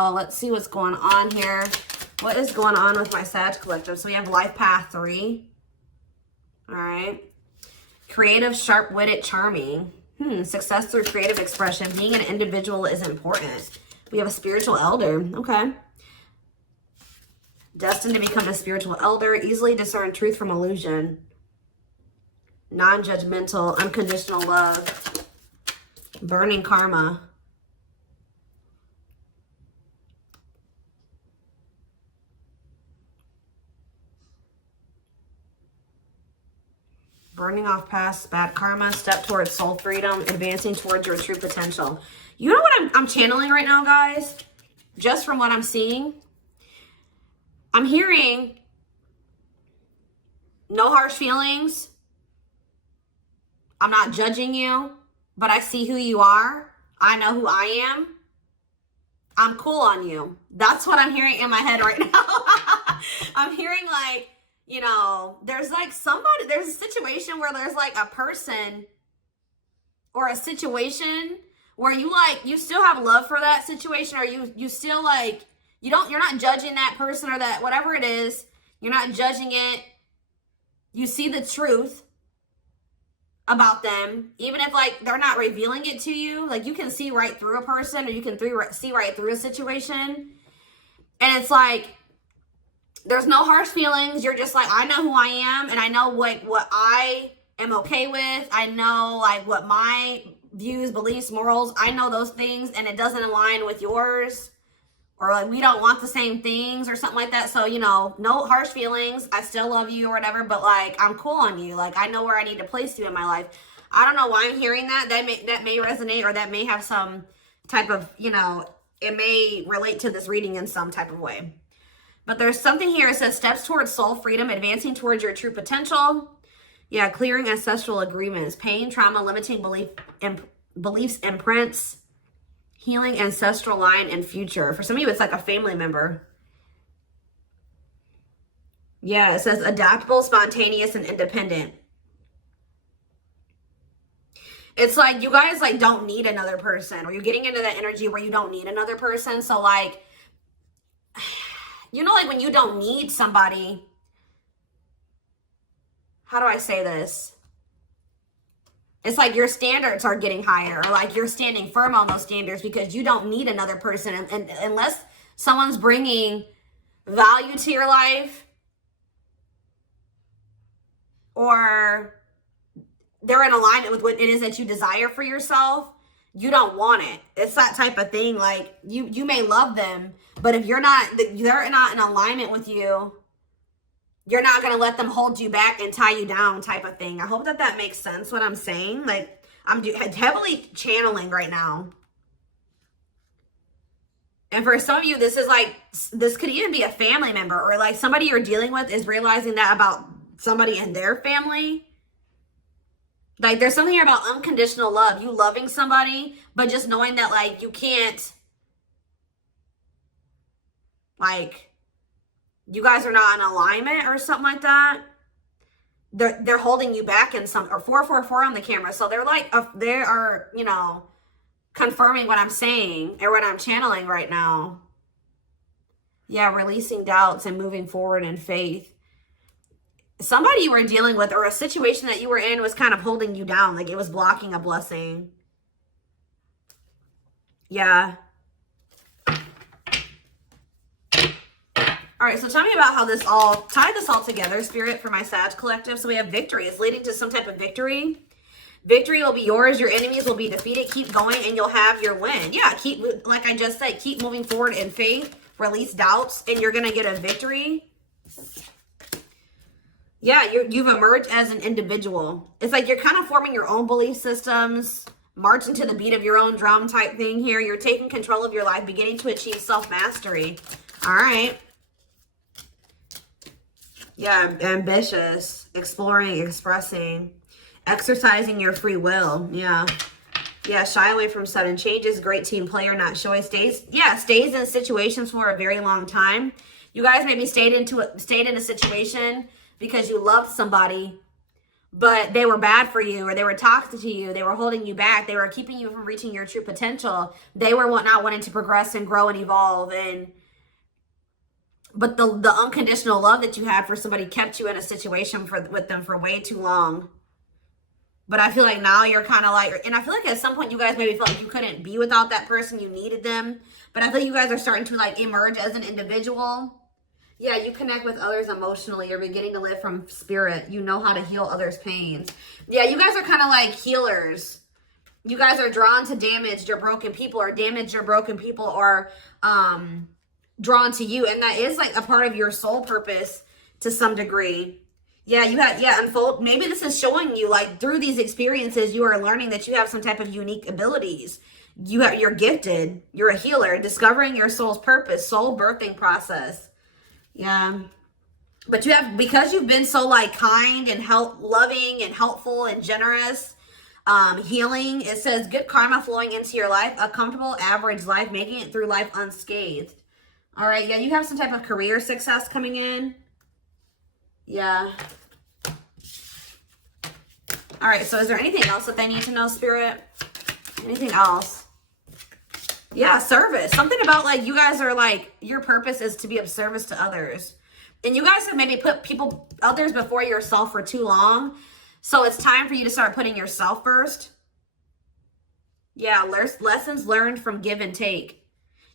Oh, let's see what's going on here. What is going on with my Sag collective? So we have life path 3. All right. Creative, sharp-witted, charming. Success through creative expression. Being an individual is important. We have a spiritual elder. Okay. Destined to become a spiritual elder. Easily discern truth from illusion. Non-judgmental, unconditional love. Burning karma. Burning off past bad karma, step towards soul freedom, advancing towards your true potential. You know what I'm channeling right now, guys? Just from what I'm seeing, I'm hearing no harsh feelings. I'm not judging you, but I see who you are. I know who I am. I'm cool on you. That's what I'm hearing in my head right now. I'm hearing like, you know, there's like somebody, there's a situation where there's like a person or a situation where you like, you still have love for that situation, or you still like, you're not judging that person or that, whatever it is, you're not judging it. You see the truth about them, even if like they're not revealing it to you. Like you can see right through a person, or you can see right through a situation. And it's like, there's no harsh feelings. You're just like, I know who I am, and I know what I am okay with. I know like what my views, beliefs, morals, I know those things, and it doesn't align with yours, or like we don't want the same things or something like that. So, you know, no harsh feelings. I still love you or whatever, but like I'm cool on you. Like I know where I need to place you in my life. I don't know why I'm hearing that. That may resonate, or that may have some type of, you know, it may relate to this reading in some type of way. But there's something here. It says steps towards soul freedom, advancing towards your true potential. Yeah, clearing ancestral agreements, pain, trauma, limiting beliefs, imprints, healing ancestral line and future. For some of you, it's like a family member. Yeah, it says adaptable, spontaneous, and independent. It's like you guys like don't need another person, or you're getting into that energy where you don't need another person. So like, you know, like when you don't need somebody, how do I say this? It's like your standards are getting higher, or like you're standing firm on those standards because you don't need another person. And unless someone's bringing value to your life, or they're in alignment with what it is that you desire for yourself, you don't want it. It's that type of thing. Like you may love them, but if they're not in alignment with you, you're not going to let them hold you back and tie you down type of thing. I hope that makes sense what I'm saying. Like I'm heavily channeling right now. And for some of you, this is like, this could even be a family member, or like somebody you're dealing with is realizing that about somebody in their family. Like there's something here about unconditional love. You loving somebody, but just knowing that like you can't, like you guys are not in alignment or something like that. They're holding you back in some, or 444 on the camera. So they're like, they are, you know, confirming what I'm saying or what I'm channeling right now. Yeah, releasing doubts and moving forward in faith. Somebody you were dealing with, or a situation that you were in, was kind of holding you down. Like it was blocking a blessing. Yeah. All right, so tell me about how tie this all together, Spirit, for my Sag collective. So we have victory. It's leading to some type of victory. Victory will be yours. Your enemies will be defeated. Keep going and you'll have your win. Yeah, like I just said, keep moving forward in faith. Release doubts and you're going to get a victory. Yeah, you've emerged as an individual. It's like you're kind of forming your own belief systems, marching to the beat of your own drum type thing here. You're taking control of your life, beginning to achieve self-mastery. All right. Yeah, ambitious, exploring, expressing, exercising your free will. Yeah. Yeah, shy away from sudden changes. Great team player, not shy. Stays in situations for a very long time. You guys maybe stayed in a situation because you loved somebody, but they were bad for you, or they were toxic to you. They were holding you back. They were keeping you from reaching your true potential. They were not wanting to progress and grow and evolve. But the unconditional love that you had for somebody kept you in a situation with them for way too long. But I feel like now you're kind of like, and I feel like at some point you guys maybe felt like you couldn't be without that person. You needed them. But I feel like you guys are starting to like emerge as an individual. Yeah, you connect with others emotionally. You're beginning to live from spirit. You know how to heal others' pains. Yeah, you guys are kind of like healers. You guys are drawn to damaged or broken people, or damaged or broken people are drawn to you. And that is like a part of your soul purpose to some degree. Yeah, you have, unfold. Maybe this is showing you like through these experiences, you are learning that you have some type of unique abilities. You're gifted. You're a healer, discovering your soul's purpose, soul birthing process. Yeah. But you have, because you've been so like kind and loving and helpful and generous, healing, it says good karma flowing into your life, a comfortable average life, making it through life unscathed. All right. Yeah. You have some type of career success coming in. Yeah. All right. So is there anything else that they need to know, Spirit? Anything else? Yeah, service. Something about like you guys are like, your purpose is to be of service to others. And you guys have maybe put others before yourself for too long. So it's time for you to start putting yourself first. Yeah, lessons learned from give and take.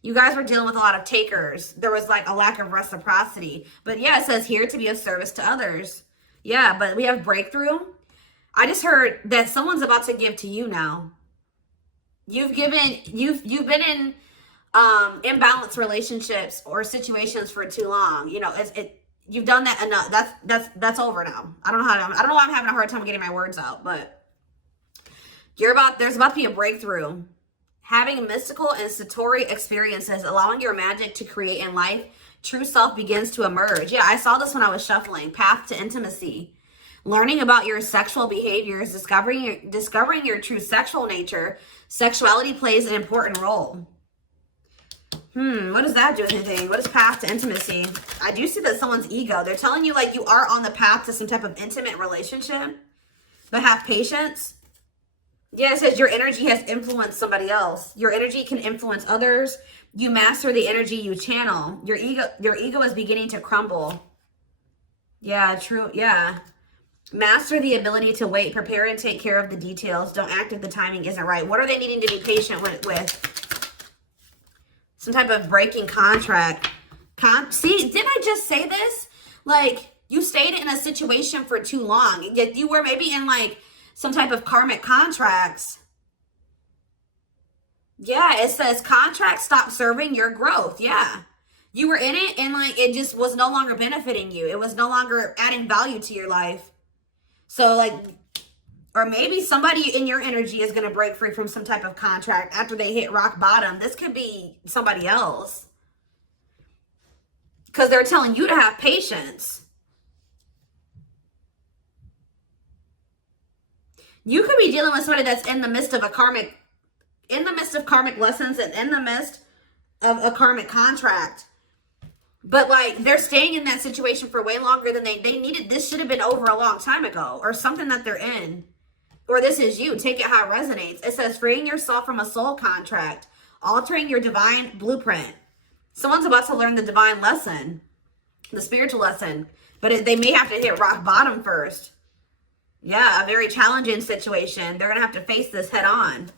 You guys were dealing with a lot of takers. There was like a lack of reciprocity. But yeah, it says here to be of service to others. Yeah, but we have breakthrough. I just heard that someone's about to give to you now. You've been in imbalanced relationships or situations for too long. You know, you've done that enough. That's over now. I don't know why I'm having a hard time getting my words out, but there's about to be a breakthrough. Having mystical and satori experiences, allowing your magic to create in life, true self begins to emerge. Yeah, I saw this when I was shuffling. Path to intimacy. Learning about your sexual behaviors, discovering your true sexual nature. Sexuality plays an important role. What does that do with anything? What is path to intimacy? I do see that someone's ego. They're telling you like you are on the path to some type of intimate relationship, but have patience. Yeah, it says your energy has influenced somebody else. Your energy can influence others. You master the energy you channel. Your ego is beginning to crumble. Yeah, true. Yeah. Master the ability to wait, prepare and take care of the details. Don't act if the timing isn't right. What are they needing to be patient with? Some type of breaking contract. See, didn't I just say this? Like, you stayed in a situation for too long. You were maybe in like some type of karmic contracts. Yeah, it says contracts stop serving your growth. Yeah. You were in it and like it just was no longer benefiting you. It was no longer adding value to your life. So like, or maybe somebody in your energy is going to break free from some type of contract after they hit rock bottom. This could be somebody else. Because they're telling you to have patience. You could be dealing with somebody that's in the midst of karmic lessons and in the midst of a karmic contract. But like they're staying in that situation for way longer than they needed. This should have been over a long time ago, or something that they're in. Or this is you. Take it how it resonates. It says freeing yourself from a soul contract, altering your divine blueprint. Someone's about to learn the divine lesson, the spiritual lesson, but they may have to hit rock bottom first. Yeah, a very challenging situation. They're going to have to face this head on.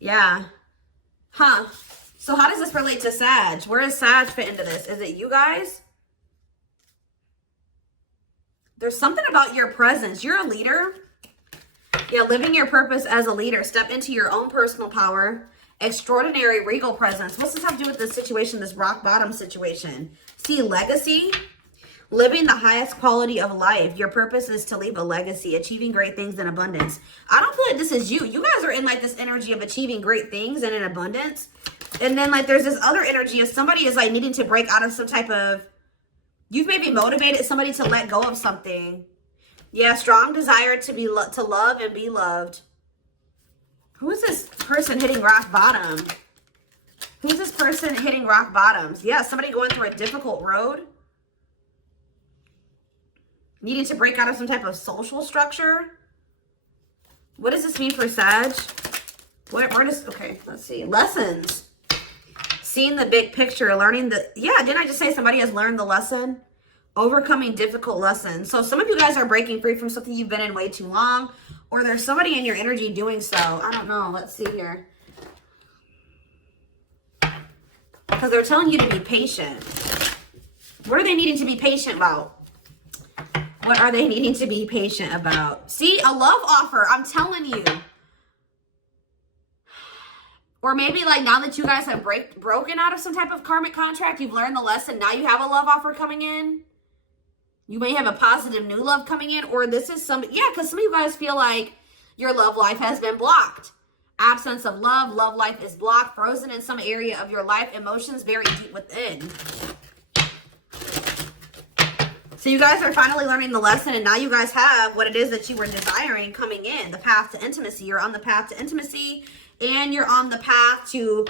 Yeah. Huh. So how does this relate to Sag? Where does Sag fit into this? Is it you guys? There's something about your presence. You're a leader. Yeah, living your purpose as a leader. Step into your own personal power. Extraordinary regal presence. What's this have to do with this situation, this rock bottom situation? See, legacy. Living the highest quality of life. Your purpose is to leave a legacy, achieving great things in abundance. I don't feel like this is you. You guys are in like this energy of achieving great things and in abundance. And then like there's this other energy of somebody is like needing to break out of some type of, you've maybe motivated somebody to let go of something. Yeah, strong desire to love and be loved. Who is this person hitting rock bottom? Who's this person hitting rock bottoms? Yeah, somebody going through a difficult road. Needing to break out of some type of social structure. What does this mean for Sag? Where does, okay, let's see. Lessons. Seeing the big picture, learning the, yeah, didn't I just say somebody has learned the lesson? Overcoming difficult lessons. So some of you guys are breaking free from something you've been in way too long, or there's somebody in your energy doing so. I don't know. Let's see here. Because they're telling you to be patient. What are they needing to be patient about? What are they needing to be patient about? See, a love offer. I'm telling you. Or maybe like now that you guys have broken out of some type of karmic contract, you've learned the lesson. Now you have a love offer coming in. You may have a positive new love coming in. Or this is some, yeah, because some of you guys feel like your love life has been blocked. Absence of love. Love life is blocked. Frozen in some area of your life. Emotions very deep within. So you guys are finally learning the lesson, and now you guys have what it is that you were desiring coming in. The path to intimacy. You're on the path to intimacy, and you're on the path to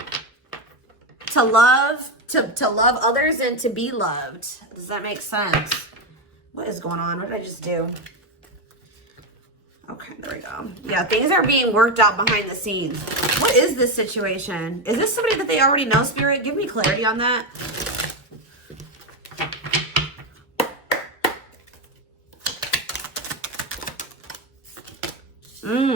love, to love others and to be loved. Does that make sense? What is going on? What did I just do? Okay, there we go. Yeah, things are being worked out behind the scenes. What is this situation? Is this somebody that they already know, Spirit? Give me clarity on that.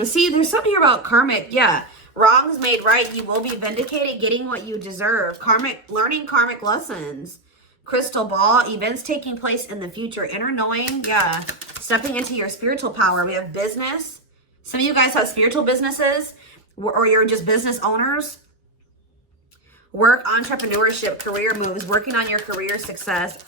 See, there's something here about karmic. Yeah. Wrongs made right. You will be vindicated, getting what you deserve. Karmic, learning karmic lessons. Crystal ball. Events taking place in the future. Inner knowing. Yeah. Stepping into your spiritual power. We have business. Some of you guys have spiritual businesses, or you're just business owners. Work, entrepreneurship, career moves. Working on your career success.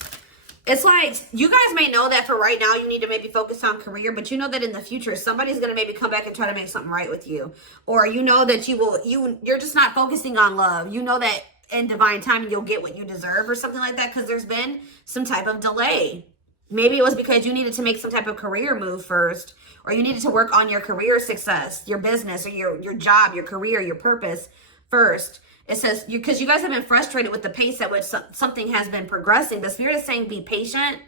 It's like, you guys may know that for right now, you need to maybe focus on career, but you know that in the future, somebody's going to maybe come back and try to make something right with you. Or you know that you're just not focusing on love. You know that in divine timing, you'll get what you deserve or something like that, because there's been some type of delay. Maybe it was because you needed to make some type of career move first, or you needed to work on your career success, your business, or your job, your career, your purpose first. It says, because you guys have been frustrated with the pace at which something has been progressing. The Spirit is saying be patient.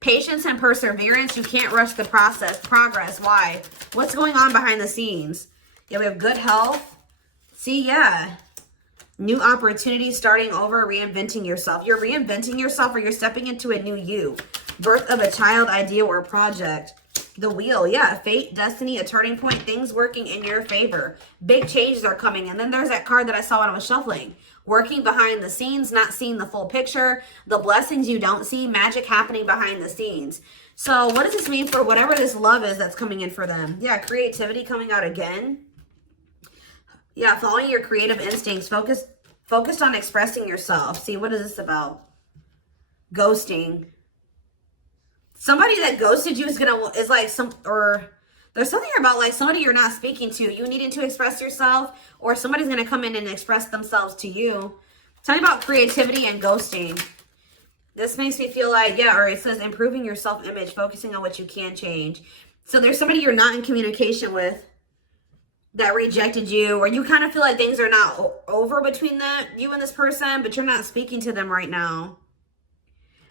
Patience and perseverance. You can't rush the progress. Why? What's going on behind the scenes? Yeah, we have good health. See, yeah. New opportunities, starting over, reinventing yourself. You're reinventing yourself, or you're stepping into a new you. Birth of a child, idea, or project. The wheel, yeah, fate, destiny, a turning point, things working in your favor. Big changes are coming. And then there's that card that I saw when I was shuffling. Working behind the scenes, not seeing the full picture. The blessings you don't see, magic happening behind the scenes. So what does this mean for whatever this love is that's coming in for them? Yeah, creativity coming out again. Yeah, following your creative instincts. Focused on expressing yourself. See, what is this about? Ghosting. Somebody that ghosted you is like there's something about like somebody you're not speaking to. You needing to express yourself, or somebody's going to come in and express themselves to you. Tell me about creativity and ghosting. This makes me feel like, yeah, or it says improving your self-image, focusing on what you can change. So there's somebody you're not in communication with that rejected you, or you kind of feel like things are not over between you and this person, but you're not speaking to them right now.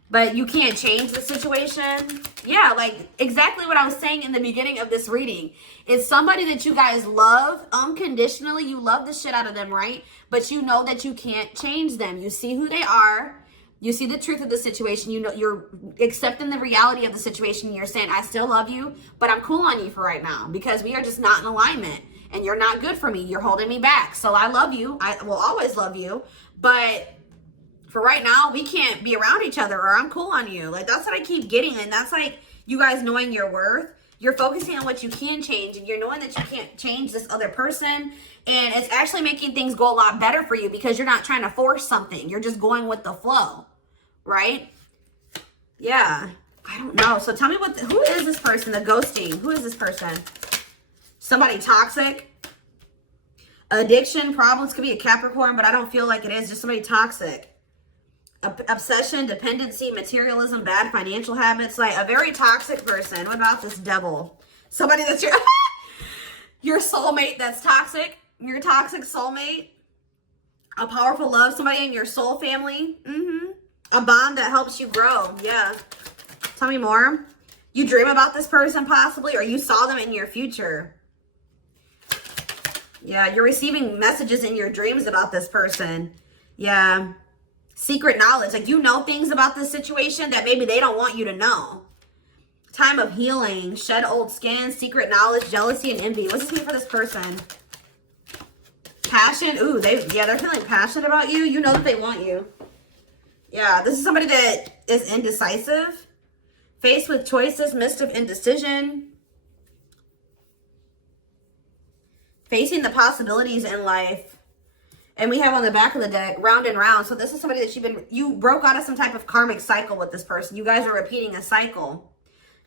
But you can't change the situation. Yeah, like exactly what I was saying in the beginning of this reading. It's somebody that you guys love unconditionally. You love the shit out of them, right? But you know that you can't change them. You see who they are. You see the truth of the situation. You know, you're accepting the reality of the situation. You're saying, I still love you, but I'm cool on you for right now because we are just not in alignment. And you're not good for me. You're holding me back. So I love you. I will always love you. But for right now, we can't be around each other, or I'm cool on you. Like, that's what I keep getting. And that's like you guys knowing your worth. You're focusing on what you can change, and you're knowing that you can't change this other person. And it's actually making things go a lot better for you because you're not trying to force something. You're just going with the flow, right? Yeah. I don't know. So tell me who is this person? The ghosting. Who is this person? Somebody toxic. Addiction, problems. Could be a Capricorn, but I don't feel like it is. Just somebody toxic. Obsession, dependency, materialism, bad financial habits. Like a very toxic person. What about this devil? Somebody that's your soulmate that's toxic. Your toxic soulmate. A powerful love. Somebody in your soul family. A bond that helps you grow. Yeah. Tell me more. You dream about this person possibly, or you saw them in your future. Yeah, you're receiving messages in your dreams about this person. Yeah. Secret knowledge. Like, you know things about this situation that maybe they don't want you to know. Time of healing. Shed old skin. Secret knowledge. Jealousy and envy. What's this mean for this person? Passion. Ooh, they're feeling passionate about you. You know that they want you. Yeah, this is somebody that is indecisive. Faced with choices. Midst of indecision. Facing the possibilities in life. And we have on the back of the deck, round and round. So this is somebody that you broke out of some type of karmic cycle with this person. You guys are repeating a cycle.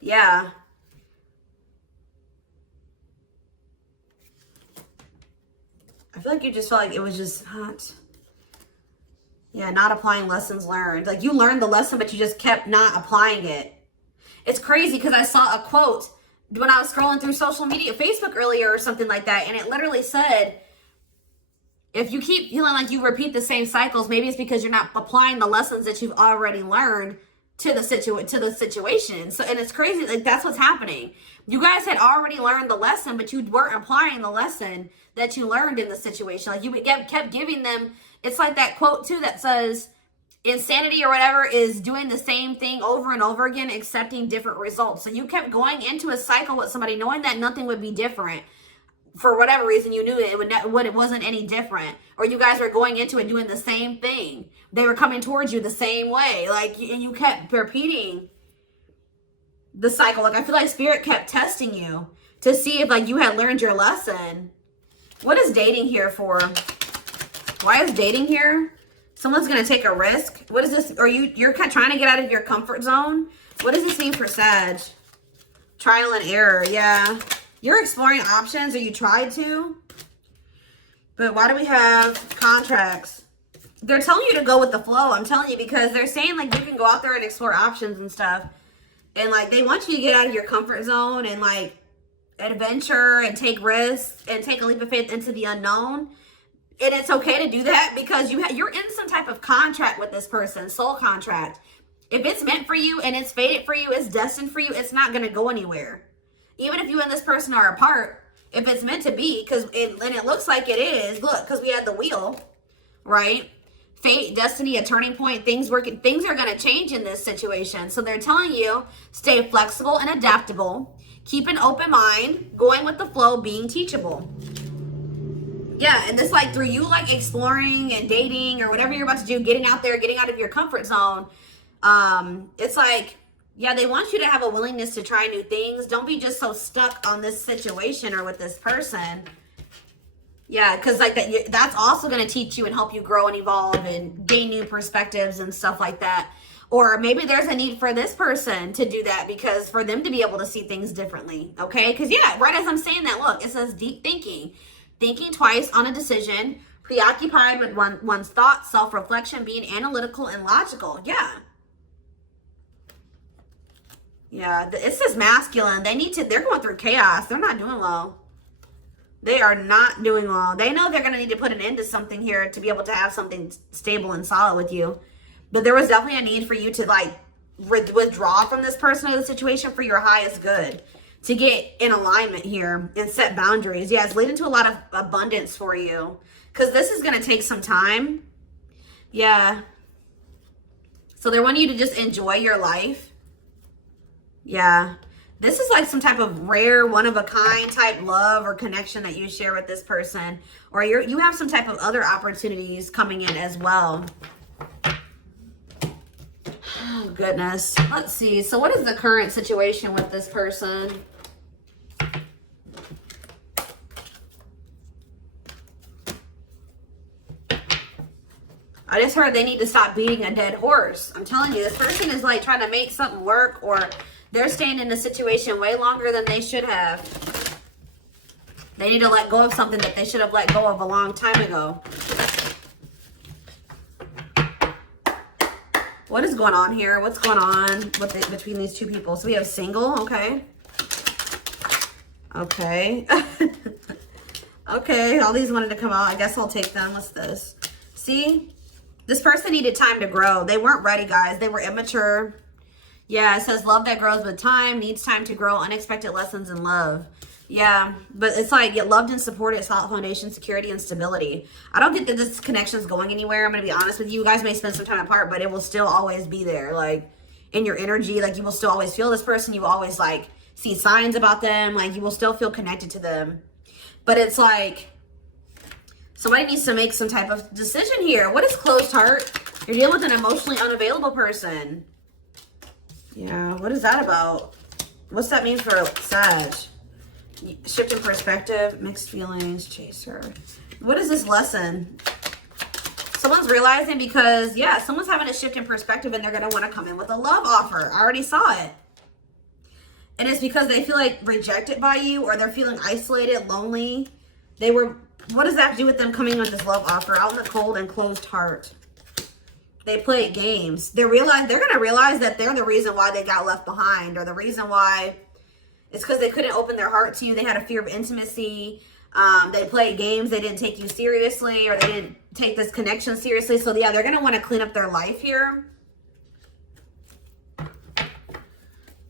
Yeah. I feel like you just felt like it was just hot. Yeah, not applying lessons learned. Like, you learned the lesson, but you just kept not applying it. It's crazy because I saw a quote when I was scrolling through social media, Facebook earlier or something like that. And it literally said, if you keep feeling like you repeat the same cycles, maybe it's because you're not applying the lessons that you've already learned to the situation. So, and it's crazy, like, that's what's happening. You guys had already learned the lesson, but you weren't applying the lesson that you learned in the situation. Like, you kept giving them, it's like that quote too that says, insanity or whatever is doing the same thing over and over again, accepting different results. So you kept going into a cycle with somebody knowing that nothing would be different. For whatever reason, you knew it wasn't any different, or you guys were going into it doing the same thing. They were coming towards you the same way, like, and you kept repeating the cycle. Like, I feel like Spirit kept testing you to see if, like, you had learned your lesson. What is dating here for? Why is dating here? Someone's gonna take a risk. What is this? Or you're trying to get out of your comfort zone? What does this mean for Sag? Trial and error. Yeah. You're exploring options, or you tried to. But why do we have contracts? They're telling you to go with the flow. I'm telling you, because they're saying, like, you can go out there and explore options and stuff. And, like, they want you to get out of your comfort zone and, like, adventure and take risks and take a leap of faith into the unknown. And it's okay to do that because you're in some type of contract with this person, soul contract. If it's meant for you and it's fated for you, it's destined for you, it's not going to go anywhere. Even if you and this person are apart, if it's meant to be, and it looks like it is, look, because we had the wheel, right? Fate, destiny, a turning point, things are going to change in this situation. So they're telling you, stay flexible and adaptable, keep an open mind, going with the flow, being teachable. Yeah, and this, like, through you, like, exploring and dating or whatever you're about to do, getting out there, getting out of your comfort zone, it's like, yeah, they want you to have a willingness to try new things. Don't be just so stuck on this situation or with this person. Yeah, because, like, that's also going to teach you and help you grow and evolve and gain new perspectives and stuff like that. Or maybe there's a need for this person to do that, because for them to be able to see things differently, okay? Because, yeah, right as I'm saying that, look, it says deep thinking. Thinking twice on a decision, preoccupied with one's thoughts, self-reflection, being analytical and logical. Yeah. Yeah, it says masculine. They're going through chaos. They're not doing well. They are not doing well. They know they're going to need to put an end to something here to be able to have something stable and solid with you. But there was definitely a need for you to, like, withdraw from this person or the situation for your highest good. To get in alignment here and set boundaries. Yeah, it's leading to a lot of abundance for you. Because this is going to take some time. Yeah. So they want you to just enjoy your life. Yeah. This is like some type of rare, one-of-a-kind type love or connection that you share with this person. Or you have some type of other opportunities coming in as well. Oh, goodness. Let's see. So what is the current situation with this person? I just heard they need to stop beating a dead horse. I'm telling you, this person is, like, trying to make something work, or they're staying in a situation way longer than they should have. They need to let go of something that they should have let go of a long time ago. What is going on here? What's going on between these two people? So we have single, okay. Okay. Okay, all these wanted to come out. I guess I'll take them. What's this? See? This person needed time to grow. They weren't ready, guys. They were immature. Yeah, it says love that grows with time, needs time to grow, unexpected lessons in love. Yeah, but it's like get loved and supported, solid foundation, security, and stability. I don't think that this connection is going anywhere. I'm going to be honest with you. You guys may spend some time apart, but it will still always be there. Like in your energy, like you will still always feel this person. You will always like see signs about them. Like you will still feel connected to them. But it's like somebody needs to make some type of decision here. What is closed heart? You're dealing with an emotionally unavailable person. Yeah, what is that about? What's that mean for Sag? Shift in perspective, mixed feelings, chaser. What is this lesson? Someone's realizing because, yeah, someone's having a shift in perspective and they're going to want to come in with a love offer. I already saw it. And it's because they feel like rejected by you or they're feeling isolated, lonely. What does that have to do with them coming with this love offer? Out in the cold and closed heart. They played games. They're going to realize that they're the reason why they got left behind, or the reason why it's because they couldn't open their heart to you. They had a fear of intimacy. They played games. They didn't take you seriously, or they didn't take this connection seriously. So yeah, they're going to want to clean up their life here.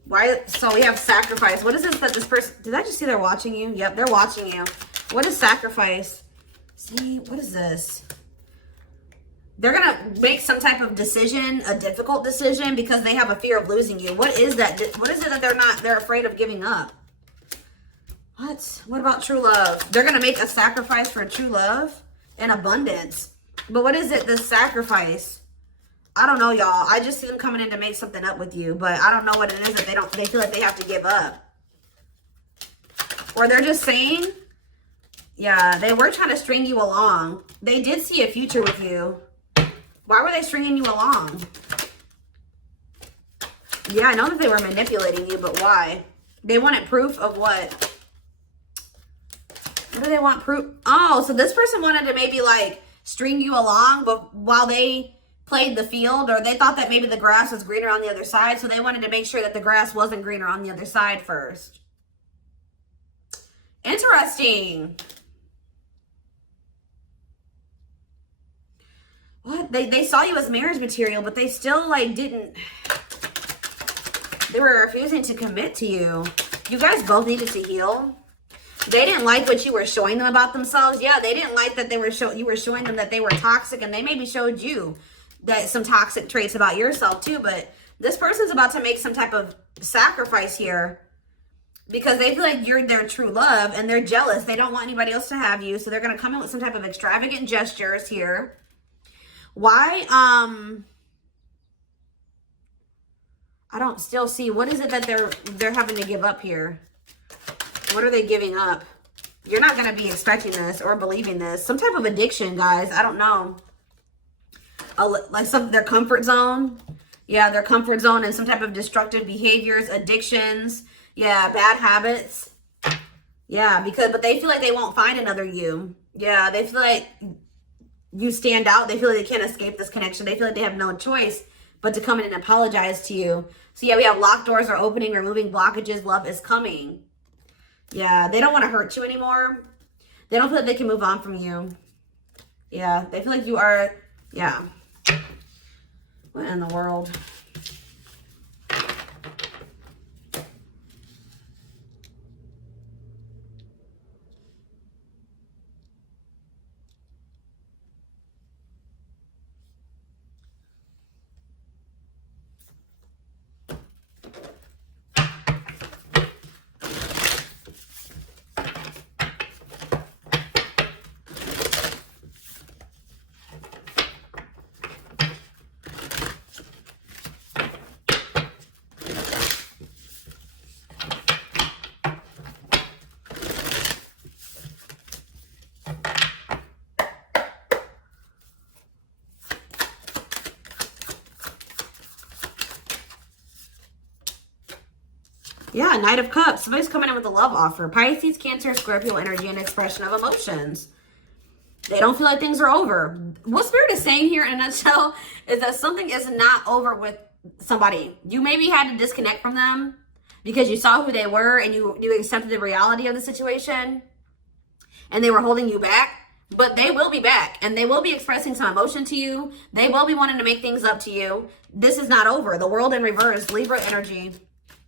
Why? So we have sacrifice. What is this that this person, did I just see they're watching you? Yep, they're watching you. What is sacrifice? See, what is this? They're going to make some type of decision, a difficult decision, because they have a fear of losing you. What is that? What is it that they're afraid of giving up? What about true love? They're going to make a sacrifice for true love and abundance. But what is it, this sacrifice? I don't know, y'all. I just see them coming in to make something up with you, but I don't know what it is that they feel like they have to give up. Or they're just saying, yeah, they were trying to string you along. They did see a future with you. Why were they stringing you along? Yeah, I know that they were manipulating you, but why? They wanted proof of what? What do they want proof? Oh, so this person wanted to maybe like string you along, but while they played the field, or they thought that maybe the grass was greener on the other side, so they wanted to make sure that the grass wasn't greener on the other side first. Interesting. What? They saw you as marriage material, but they still like didn't. They were refusing to commit to you. You guys both needed to heal. They didn't like what you were showing them about themselves. Yeah, they didn't like that you were showing them that they were toxic, and they maybe showed you that some toxic traits about yourself too. But this person's about to make some type of sacrifice here because they feel like you're their true love, and they're jealous. They don't want anybody else to have you, so they're going to come in with some type of extravagant gestures here. Why? I don't still see. What is it that they're having to give up here? What are they giving up? You're not going to be expecting this or believing this. Some type of addiction, guys. I don't know. Like their comfort zone. Yeah, their comfort zone and some type of destructive behaviors, addictions. Yeah, bad habits. Yeah, but they feel like they won't find another you. Yeah, they feel like you stand out. They feel like they can't escape this connection. They feel like they have no choice but to come in and apologize to you. So yeah, we have locked doors are opening, removing blockages. Love is coming. Yeah, they don't want to hurt you anymore. They don't feel like they can move on from you. Yeah, they feel like you are, yeah. What in the world? Yeah, Knight of Cups. Somebody's coming in with a love offer. Pisces, Cancer, Scorpio energy and expression of emotions. They don't feel like things are over. What Spirit is saying here in a nutshell is that something is not over with somebody. You maybe had to disconnect from them because you saw who they were and you accepted the reality of the situation and they were holding you back But they will be back, and they will be expressing some emotion to you. They will be wanting to make things up to you. This is not over. The world in reverse, Libra energy.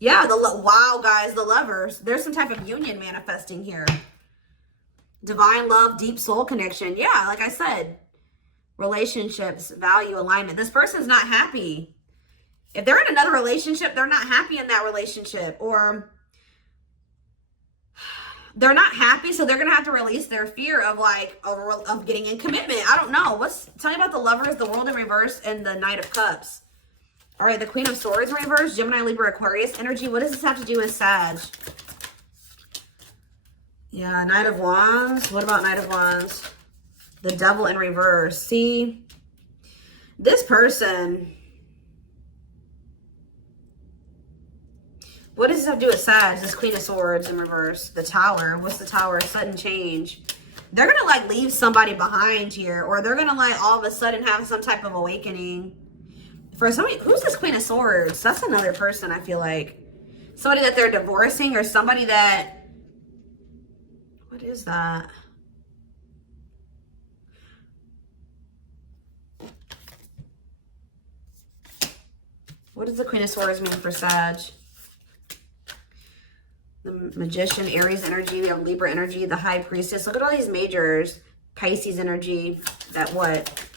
Yeah, wow, guys, the lovers. There's some type of union manifesting here. Divine love, deep soul connection. Yeah, like I said, relationships, value, alignment. This person's not happy. If they're in another relationship, they're not happy in that relationship, or they're not happy, so they're gonna have to release their fear of like of getting in commitment. I don't know. Tell me about the lovers, the world in reverse, and the Knight of Cups. All right, the Queen of Swords in reverse, Gemini, Libra, Aquarius energy. What does this have to do with Sag? Yeah, Knight of Wands. What about Knight of Wands? The Devil in reverse. See, this person. What does this have to do with Sag? This Queen of Swords in reverse. The Tower. What's the Tower? Sudden change. They're going to like leave somebody behind here. Or they're going to like all of a sudden have some type of awakening. For somebody, who's this Queen of Swords? That's another person, I feel like. Somebody that they're divorcing, or somebody that... What is that? What does the Queen of Swords mean for Sag? The Magician, Aries energy. We have Libra energy, the High Priestess. Look at all these majors. Pisces energy. That what?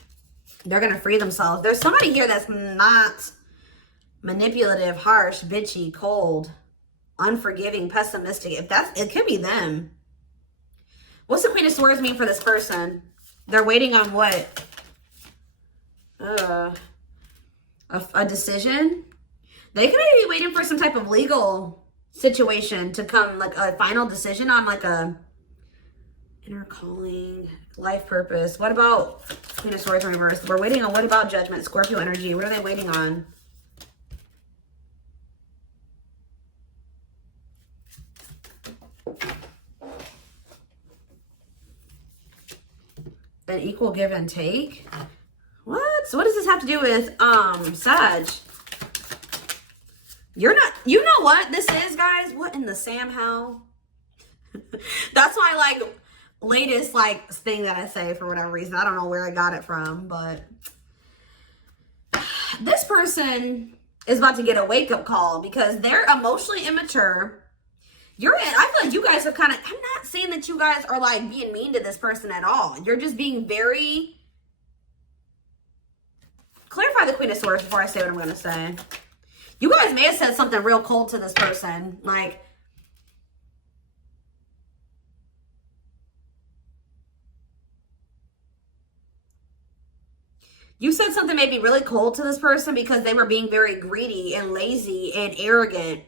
They're going to free themselves. There's somebody here that's not manipulative, harsh, bitchy, cold, unforgiving, pessimistic. It could be them. What's the Queen of Swords mean for this person? They're waiting on what? A decision? They could maybe be waiting for some type of legal situation to come, like a final decision on like a inner calling, life purpose. What about Queen of Swords in reverse? We're waiting on what about Judgment, Scorpio energy? What are they waiting on? An equal give and take? What? So what does this have to do with Sag? You're not, you know what this is, guys? What in the Sam hell? That's my like latest like thing that I say for whatever reason. I don't know where I got it from, but this person is about to get a wake-up call because they're emotionally immature. I feel like you guys are kind of, I'm not saying that you guys are like being mean to this person at all. You're just being very, clarify the Queen of Swords before I say what I'm going to say. You guys may have said something real cold to this person. Like, you said something maybe really cold to this person because they were being very greedy and lazy and arrogant.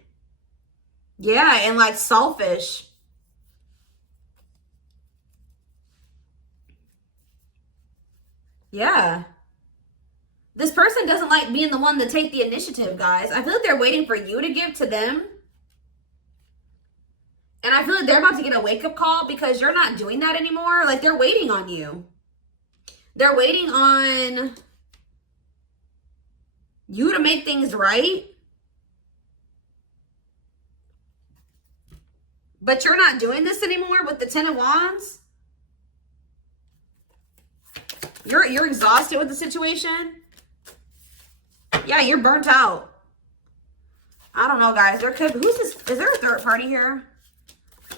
Yeah, and like selfish. Yeah. This person doesn't like being the one to take the initiative, guys. I feel like they're waiting for you to give to them. And I feel like they're about to get a wake-up call because you're not doing that anymore. Like, they're waiting on you. They're waiting on you to make things right. But you're not doing this anymore with the Ten of Wands. You're exhausted with the situation. Yeah, you're burnt out. I don't know, guys. Who's this? Is there a third party here?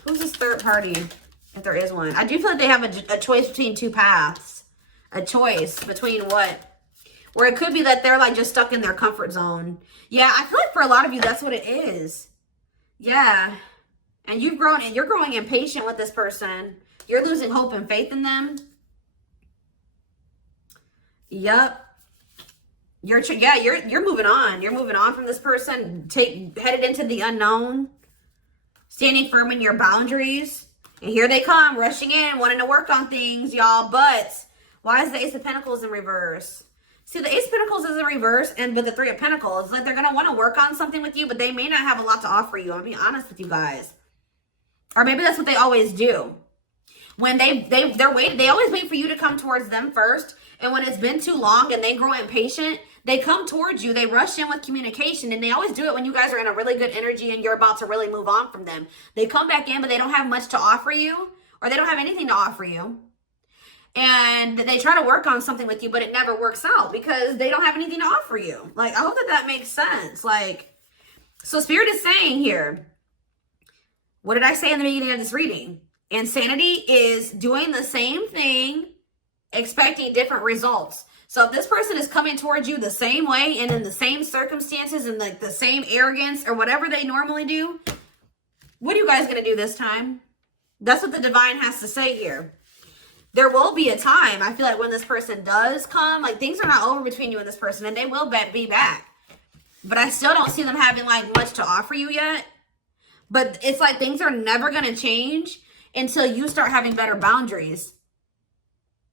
Who's this third party? If there is one. I do feel like they have a choice between two paths. A choice between what? Where it could be that they're like just stuck in their comfort zone. Yeah, I feel like for a lot of you, that's what it is. Yeah. And you've grown, and you're growing impatient with this person. You're losing hope and faith in them. Yep. You're moving on. You're moving on from this person. Headed into the unknown. Standing firm in your boundaries. And here they come, rushing in, wanting to work on things, y'all. But why is the Ace of Pentacles in reverse? See, the Ace of Pentacles is in reverse, but the Three of Pentacles, like they're gonna want to work on something with you, but they may not have a lot to offer you. I'll be honest with you guys. Or maybe that's what they always do. When they're waiting, they always wait for you to come towards them first. And when it's been too long and they grow impatient, they come towards you. They rush in with communication. And they always do it when you guys are in a really good energy and you're about to really move on from them. They come back in, but they don't have much to offer you. Or they don't have anything to offer you. and they try to work on something with you, but it never works out because they don't have anything to offer you. Like, I hope that that makes sense. Like, so Spirit is saying here, what did I say in the beginning of this reading? Insanity is doing the same thing, expecting different results. So if this person is coming towards you the same way and in the same circumstances and like the same arrogance or whatever they normally do, what are you guys going to do this time? That's what the divine has to say here. There will be a time, I feel like, when this person does come, like things are not over between you and this person, and they will be back. But I still don't see them having like much to offer you yet. But it's like things are never going to change until you start having better boundaries.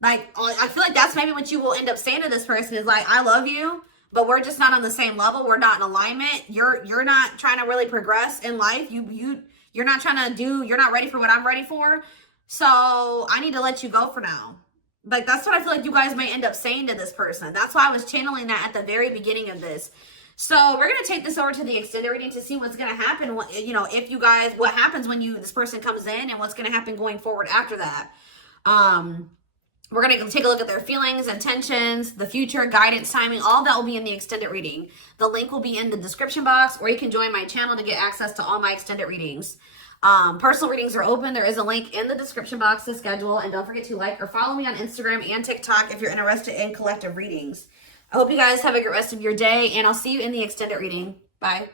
Like, I feel like that's maybe what you will end up saying to this person is like, I love you, but we're just not on the same level. We're not in alignment. You're not trying to really progress in life. You're not trying to do, you're not ready for what I'm ready for. So I need to let you go for now. Like, that's what I feel like you guys may end up saying to this person. That's why I was channeling that at the very beginning of this. So we're going to take this over to the extended reading to see what's going to happen. You know, if you guys, what happens when this person comes in and what's going to happen going forward after that. We're going to take a look at their feelings, intentions, the future, guidance, timing. All that will be in the extended reading. The link will be in the description box, or you can join my channel to get access to all my extended readings. Personal readings are open. There is a link in the description box to schedule. And don't forget to like or follow me on Instagram and TikTok if you're interested in collective readings. I hope you guys have a great rest of your day, and I'll see you in the extended reading. Bye.